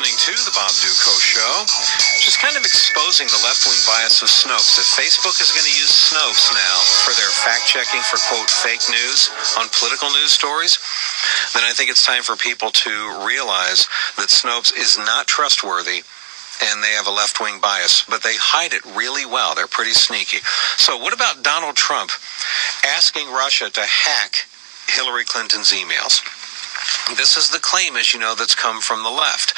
listening to The Bob Duco Show, just kind of exposing the left-wing bias of Snopes. If Facebook is going to use Snopes now for their fact-checking for, quote, fake news on political news stories, then I think it's time for people to realize that Snopes is not trustworthy and they have a left-wing bias, but they hide it really well. They're pretty sneaky. So what about Donald Trump asking Russia to hack Hillary Clinton's emails? This is the claim, as you know, that's come from the left.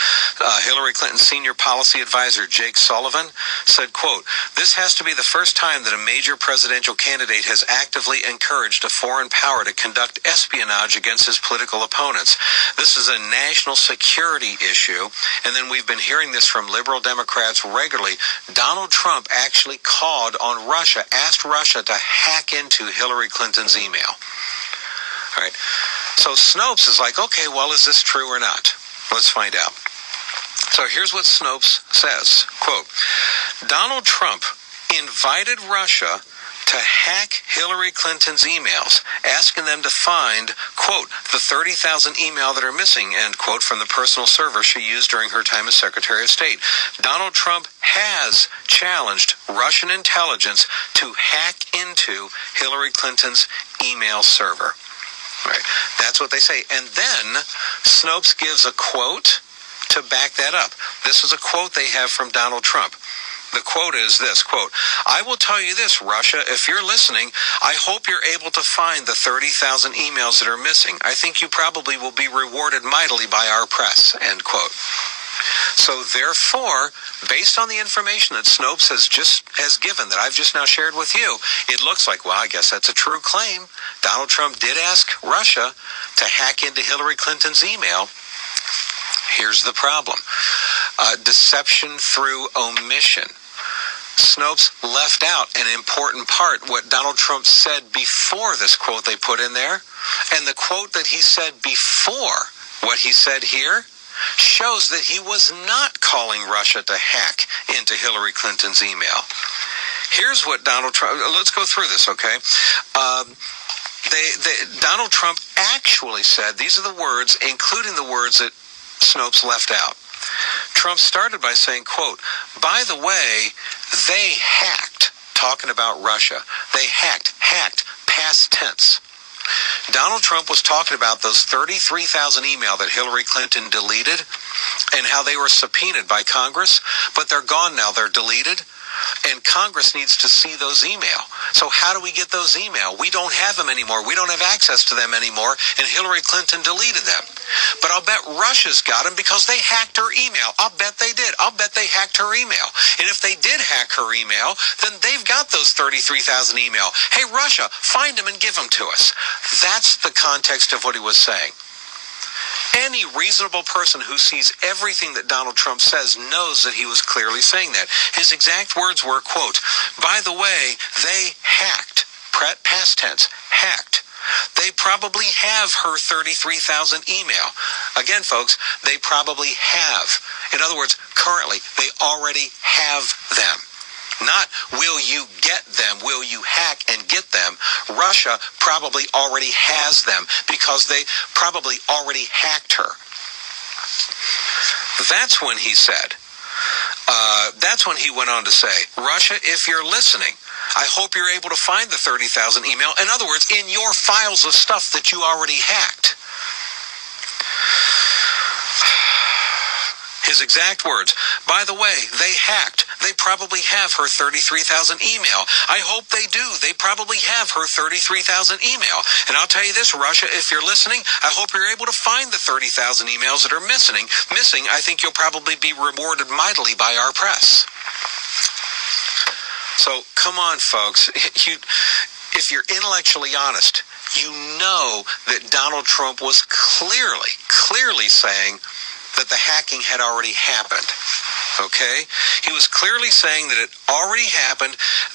Hillary Clinton's senior policy advisor, Jake Sullivan, said, quote, "This has to be the first time that a major presidential candidate has actively encouraged a foreign power to conduct espionage against his political opponents. This is a national security issue." And then we've been hearing this from liberal Democrats regularly. Donald Trump actually called on Russia, asked Russia to hack into Hillary Clinton's email. All right. So Snopes is like, okay, well, is this true or not? Let's find out. So here's what Snopes says, quote, "Donald Trump invited Russia to hack Hillary Clinton's emails, asking them to find, quote, the 30,000 email that are missing, end quote, from the personal server she used during her time as Secretary of State. Donald Trump has challenged Russian intelligence to hack into Hillary Clinton's email server." Right. That's what they say. And then Snopes gives a quote to back that up. This is a quote they have from Donald Trump. The quote is this, quote, "I will tell you this, Russia, if you're listening, I hope you're able to find the 30,000 emails that are missing. I think you probably will be rewarded mightily by our press," end quote. So therefore, based on the information that Snopes has given that I've just now shared with you, it looks like, well, I guess that's a true claim. Donald Trump did ask Russia to hack into Hillary Clinton's email. Here's the problem. Deception through omission. Snopes left out an important part, what Donald Trump said before this quote they put in there. And the quote that he said before what he said here shows that he was not calling Russia to hack into Hillary Clinton's email. Here's what Donald Trump, let's go through this, okay? Donald Trump actually said, these are the words, including the words that Snopes left out. Trump started by saying, quote, "By the way, they hacked," talking about Russia. They hacked, past tense. Donald Trump was talking about those 33,000 email that Hillary Clinton deleted and how they were subpoenaed by Congress, but they're gone now. They're deleted, and Congress needs to see those email. So how do we get those email? We don't have them anymore. We don't have access to them anymore, and Hillary Clinton deleted them. But I'll bet Russia's got them because they hacked her email. I'll bet they did. I'll bet they hacked her email. And if they did hack her email, then they've got those 33,000 email. Hey, Russia, find them and give them to us. That's the context of what he was saying. Any reasonable person who sees everything that Donald Trump says knows that he was clearly saying that. His exact words were, quote, "By the way, they hacked," past tense, hacked. "They probably have her 33,000 email." Again, folks, they probably have. In other words, currently, they already have them. Not will you get them, will you hack and get them. Russia probably already has them because they probably already hacked her. That's when he said, that's when he went on to say, "Russia, if you're listening, I hope you're able to find the 30,000 email. In other words, in your files of stuff that you already hacked." His exact words, "By the way, they hacked. They probably have her 33,000 email. I hope they do. They probably have her 33,000 email. And I'll tell you this, Russia, if you're listening, I hope you're able to find the 30,000 emails that are missing. I think you'll probably be rewarded mightily by our press." So come on, folks. If you're intellectually honest, you know that Donald Trump was clearly saying that the hacking had already happened, okay? He was clearly saying that it already happened.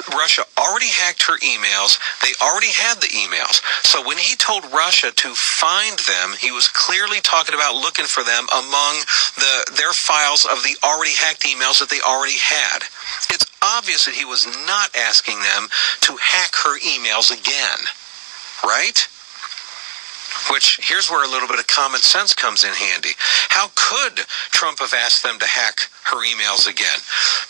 Russia already hacked her emails. They already had the emails. So when he told Russia to find them, he was clearly talking about looking for them among their files of the already hacked emails that they already had. It's obvious that he was not asking them to hack her emails again, right? Which, here's where a little bit of common sense comes in handy. How could Trump have asked them to hack her emails again?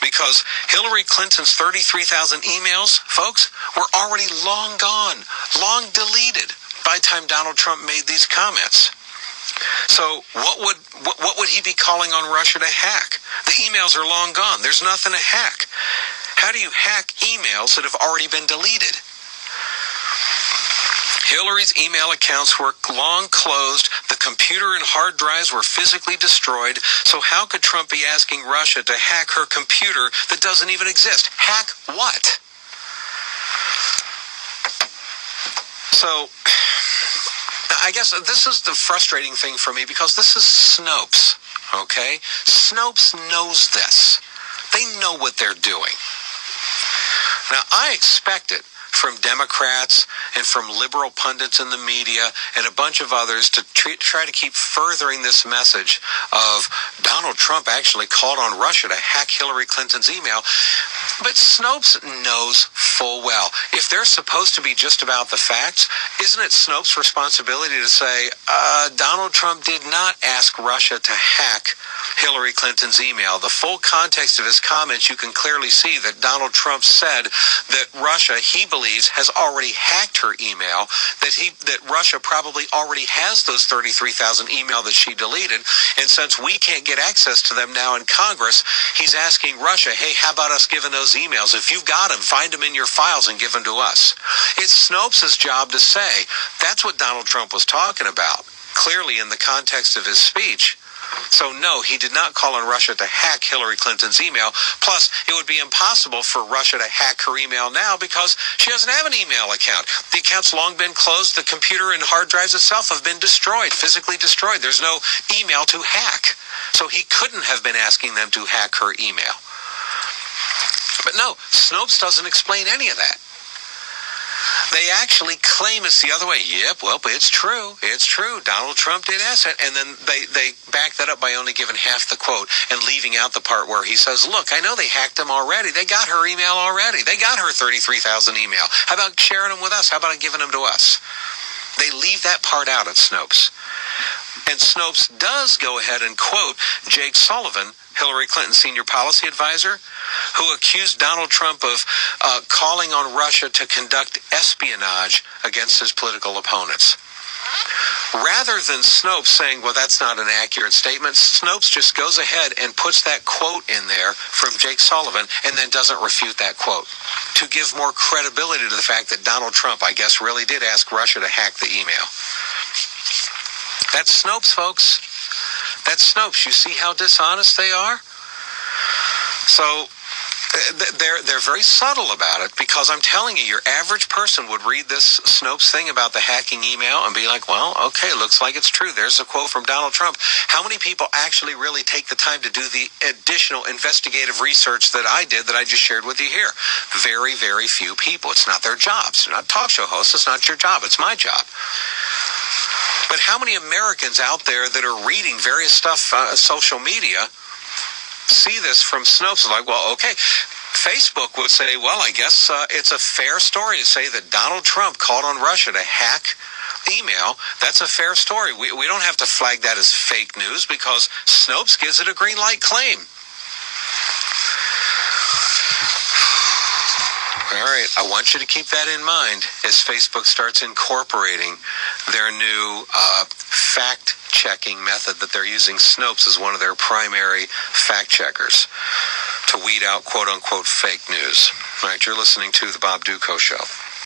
Because Hillary Clinton's 33,000 emails, folks, were already long gone, long deleted by the time Donald Trump made these comments. So what would he be calling on Russia to hack? The emails are long gone. There's nothing to hack. How do you hack emails that have already been deleted? Hillary's email accounts were long closed. The computer and hard drives were physically destroyed. So how could Trump be asking Russia to hack her computer that doesn't even exist? Hack what? So I guess this is the frustrating thing for me, because this is Snopes, okay? Snopes knows this. They know what they're doing. Now, I expect it from Democrats and from liberal pundits in the media and a bunch of others to try to keep furthering this message of Donald Trump actually called on Russia to hack Hillary Clinton's email. But Snopes knows full well, if they're supposed to be just about the facts, isn't it Snopes' responsibility to say, Donald Trump did not ask Russia to hack Hillary Clinton's email? The full context of his comments, you can clearly see that Donald Trump said that Russia, he believes, has already hacked her email, that Russia probably already has those 33,000 email that she deleted, and since we can't get access to them now in Congress, he's asking Russia, hey, how about us giving those emails? If you've got them, find them in your files and give them to us. It's Snopes' job to say that's what Donald Trump was talking about, clearly in the context of his speech. So no, he did not call on Russia to hack Hillary Clinton's email. Plus, it would be impossible for Russia to hack her email now because she doesn't have an email account. The account's long been closed. The computer and hard drives itself have been destroyed, physically destroyed. There's no email to hack. So he couldn't have been asking them to hack her email. But no, Snopes doesn't explain any of that. They actually claim it's the other way. Yep, well, it's true. It's true. Donald Trump did ask that. And then they back that up by only giving half the quote and leaving out the part where he says, look, I know they hacked them already. They got her email already. They got her 33,000 email. How about sharing them with us? How about giving them to us? They leave that part out at Snopes. And Snopes does go ahead and quote Jake Sullivan, Hillary Clinton's senior policy advisor, who accused Donald Trump of calling on Russia to conduct espionage against his political opponents. Rather than Snopes saying, well, that's not an accurate statement, Snopes just goes ahead and puts that quote in there from Jake Sullivan and then doesn't refute that quote to give more credibility to the fact that Donald Trump, I guess, really did ask Russia to hack the email. That's Snopes, folks. That's Snopes. You see how dishonest they are? So they're very subtle about it, because I'm telling you, your average person would read this Snopes thing about the hacking email and be like, well, okay, looks like it's true. There's a quote from Donald Trump. How many people actually really take the time to do the additional investigative research that I did, that I just shared with you here? Very, very few people. It's not their jobs. They're not talk show hosts. It's not your job. It's my job. But how many Americans out there that are reading various stuff, social media, see this from Snopes? Like, well, okay. Facebook would say, well, I guess it's a fair story to say that Donald Trump called on Russia to hack email. That's a fair story. We don't have to flag that as fake news because Snopes gives it a green light claim. All right, I want you to keep that in mind as Facebook starts incorporating their new fact-checking method that they're using Snopes as one of their primary fact-checkers to weed out quote-unquote fake news. All right, you're listening to The Bob Duco Show.